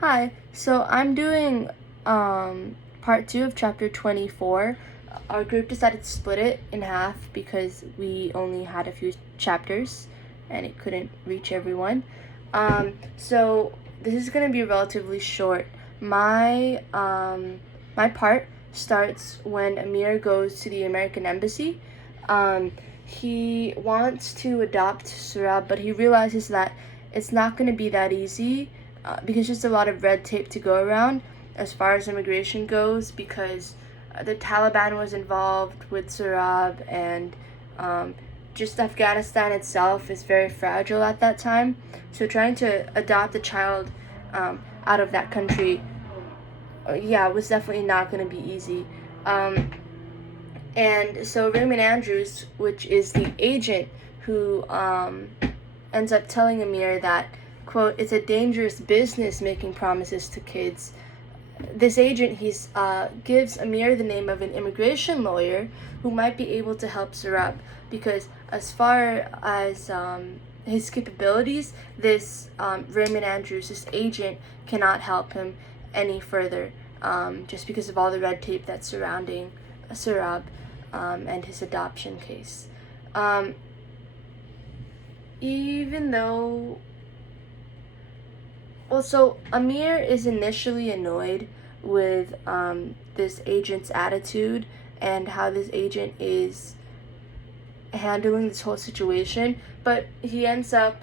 Hi, so I'm doing part 2 of chapter 24. Our group decided to split it in half because we only had a few chapters and it couldn't reach everyone. So this is going to be relatively short. My part starts when Amir goes to the American embassy. He wants to adopt Surab, but he realizes that it's not going to be that easy because there's a lot of red tape to go around as far as immigration goes, because the Taliban was involved with Surab, and just Afghanistan itself is very fragile at that time. So trying to adopt a child out of that country, was definitely not going to be easy. And so Raymond Andrews, which is the agent who ends up telling Amir that, quote, it's a dangerous business making promises to kids. This agent gives Amir the name of an immigration lawyer who might be able to help Surab, because as far as his capabilities, this Raymond Andrews, this agent, cannot help him any further, just because of all the red tape that's surrounding Surab and his adoption case. Even though so Amir is initially annoyed with this agent's attitude and how this agent is handling this whole situation, but he ends up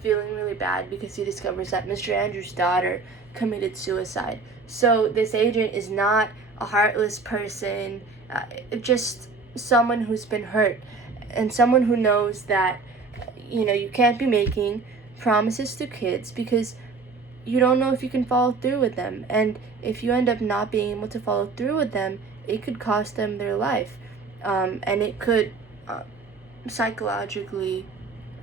feeling really bad because he discovers that Mr. Andrews' daughter committed suicide. So this agent is not a heartless person, just someone who's been hurt and someone who knows that you can't be making promises to kids because you don't know if you can follow through with them, and if you end up not being able to follow through with them, it could cost them their life, and it could psychologically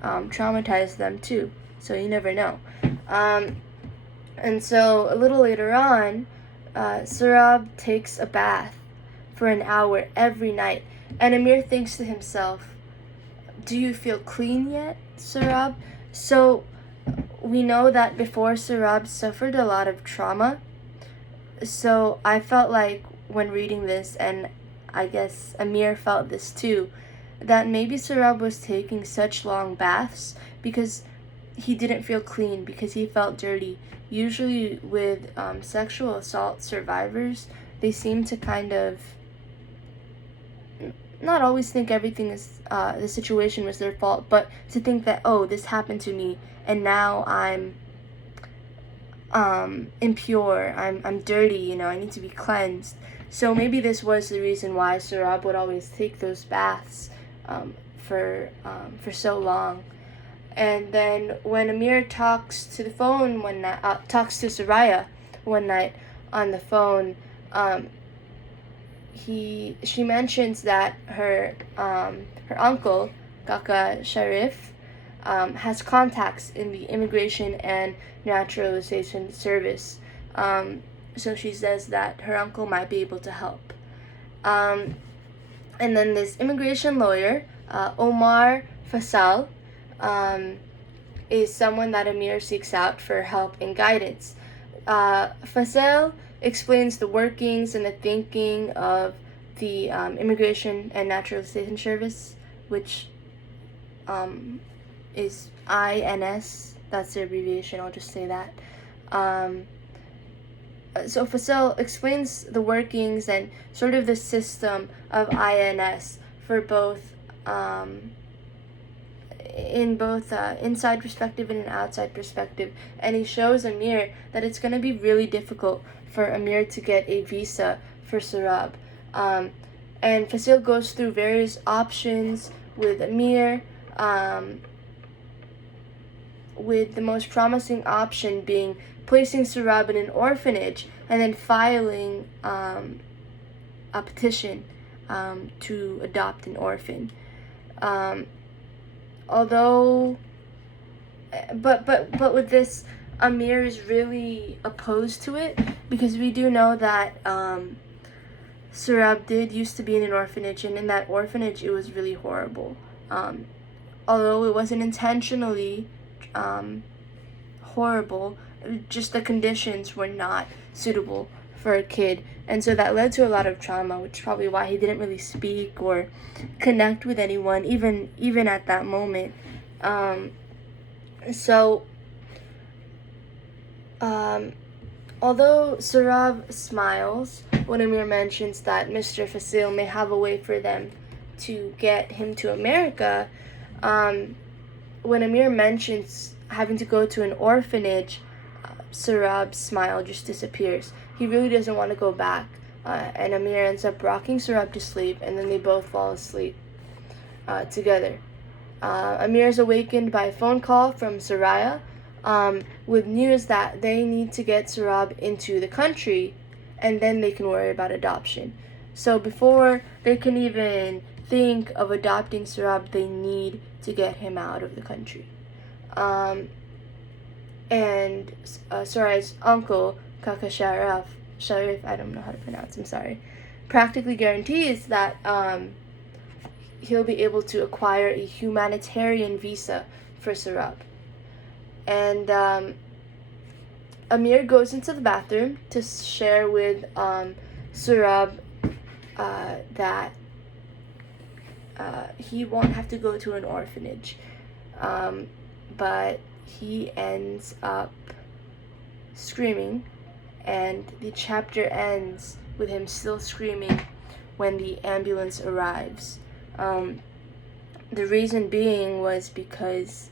traumatize them too, so you never know. And so a little later on, Surab takes a bath for an hour every night, and Amir thinks to himself, do you feel clean yet, Surab? So we know that before, Surab suffered a lot of trauma. So I felt like when reading this, and I guess Amir felt this too, that maybe Surab was taking such long baths because he didn't feel clean, because he felt dirty. Usually with sexual assault survivors, they seem to kind of not always think everything is the situation was their fault, but to think that, oh, this happened to me and now I'm impure, I'm dirty, I need to be cleansed. So maybe this was the reason why Surab would always take those baths for so long. And then when Amir talks to the phone one night, talks to Soraya one night on the phone, she mentions that her uncle, Kaka Sharif, has contacts in the Immigration and Naturalization Service. So she says that her uncle might be able to help. And then this immigration lawyer, Omar Fasal, is someone that Amir seeks out for help and guidance. Fasal explains the workings and the thinking of the Immigration and Naturalization Service, which is INS. That's the abbreviation, I'll just say that. So Fasal explains the workings and sort of the system of INS for both in both inside perspective and an outside perspective, and he shows Amir that it's going to be really difficult for Amir to get a visa for Surab. And Fasil goes through various options with Amir, with the most promising option being placing Surab in an orphanage and then filing a petition to adopt an orphan. But with this, Amir is really opposed to it, because we do know that Surab did used to be in an orphanage, and in that orphanage it was really horrible. Although it wasn't intentionally horrible, just the conditions were not suitable for a kid. And so that led to a lot of trauma, which is probably why he didn't really speak or connect with anyone, even at that moment. So although Sarab smiles when Amir mentions that Mr. Fasil may have a way for them to get him to America, when Amir mentions having to go to an orphanage, Sarab's smile just disappears. He really doesn't want to go back, and Amir ends up rocking Sarab to sleep, and then they both fall asleep together. Amir is awakened by a phone call from Soraya, with news that they need to get Sarab into the country, and then they can worry about adoption. So before they can even think of adopting Sarab, they need to get him out of the country. And Soraya's uncle, Kaka Sharif, I don't know how to pronounce, I'm sorry, practically guarantees that he'll be able to acquire a humanitarian visa for Sarab. And Amir goes into the bathroom to share with Sarab that he won't have to go to an orphanage. But he ends up screaming, and the chapter ends with him still screaming when the ambulance arrives. The reason being was because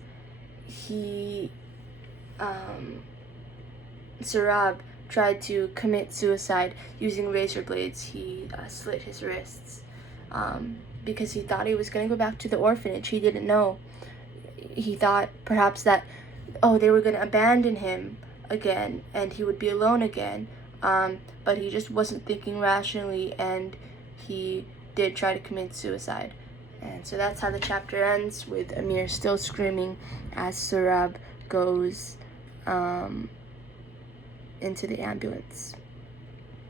Sarab tried to commit suicide using razor blades. He slit his wrists because he thought he was going to go back to the orphanage. He didn't know. He thought perhaps that, they were going to abandon him again and he would be alone again. But he just wasn't thinking rationally, and he did try to commit suicide. And so that's how the chapter ends, with Amir still screaming as Sarab goes into the ambulance.